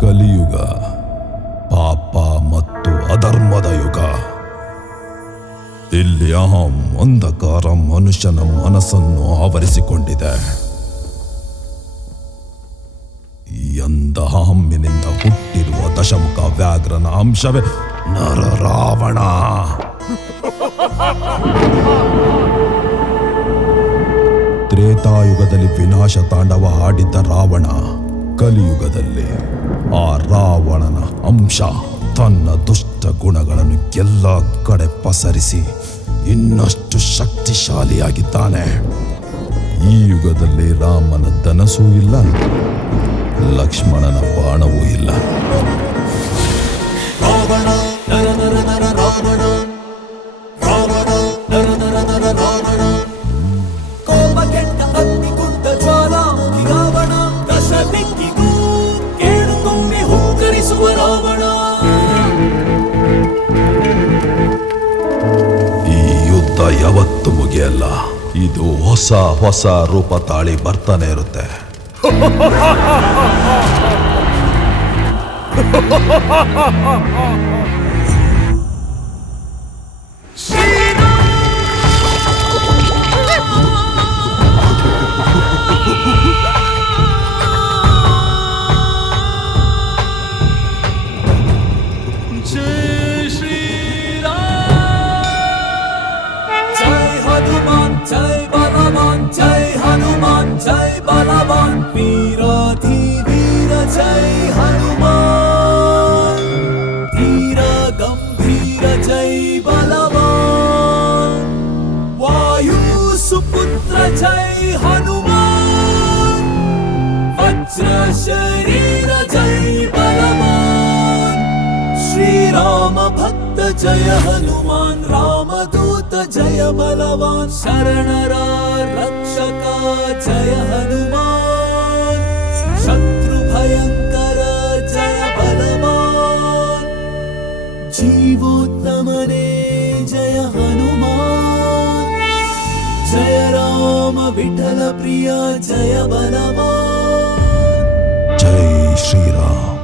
ಕಲಿಯುಗ ಪಾಪ ಮತ್ತು ಅಧರ್ಮದ ಯುಗ. ಇಲ್ಲಿ ಅಹಂ ಅಂಧಕಾರ ಮನುಷ್ಯನ ಮನಸ್ಸನ್ನು ಆವರಿಸಿಕೊಂಡಿದೆ. ಎಂದ ಅಹಮ್ಮಿನಿಂದ ಹುಟ್ಟಿರುವ ದಶಮುಖ ವ್ಯಾಘ್ರನ ಅಂಶವೇ ನರ ರಾವಣ. ತ್ರೇತಾಯುಗದಲ್ಲಿ ವಿನಾಶ ತಾಂಡವ ಆಡಿದ್ದ ರಾವಣ ಕಲಿಯುಗದಲ್ಲಿ ಆ ರಾವಣನ ಅಂಶ ತನ್ನ ದುಷ್ಟ ಗುಣಗಳನ್ನು ಎಲ್ಲ ಕಡೆ ಪಸರಿಸಿ ಇನ್ನಷ್ಟು ಶಕ್ತಿಶಾಲಿಯಾಗಿದ್ದಾನೆ. ಈ ಯುಗದಲ್ಲಿ ರಾಮನ ಧನಸೂ ಇಲ್ಲ, ಲಕ್ಷ್ಮಣನ ಬಾಣವೂ ಇಲ್ಲ. ರಾವಣ ನರ ನರ ನರ ರಾವಣ, ರಾವಣ ನರ ನರ ನರ ರಾವಣ, ಕೋಪ ಕೆಟ್ಟ ಅಗ್ನಿಕುಂಡ ಜ್ವಾಲಾಮುಖಿ ರಾವಣ, ದಶ ದಿಕ್ಕಿಗೂ ಕೇಳು ತುಂಬಿ ಹುಕ್ಕರಿಸುವ ರಾವಣ. ಈ ಯುದ್ಧ ಯಾವತ್ತೂ ಮುಗಿಯಲ್ಲ. ಇದು ಹೊಸ ಹೊಸ ರೂಪ ತಾಳಿ ಬರ್ತಾನೆ ಇರುತ್ತೆ. जय बलवान जय हनुमान, जय बलवान वीराधि वीर जय हनुमान, धीर गंभीर जय बलवान, वायु सुपुत्र जय हनुमान, वज्र शरीर जय बलवान, श्री राम भक्त जय हनुमान, रामदूत जय बलवान, शरणर रक्षक जय हनुमान, शत्रु भयंकर जय बलवान, जीवोत्तमने जय हनुमान, जय राम विठल प्रिय जय बलवान. जय श्री राम.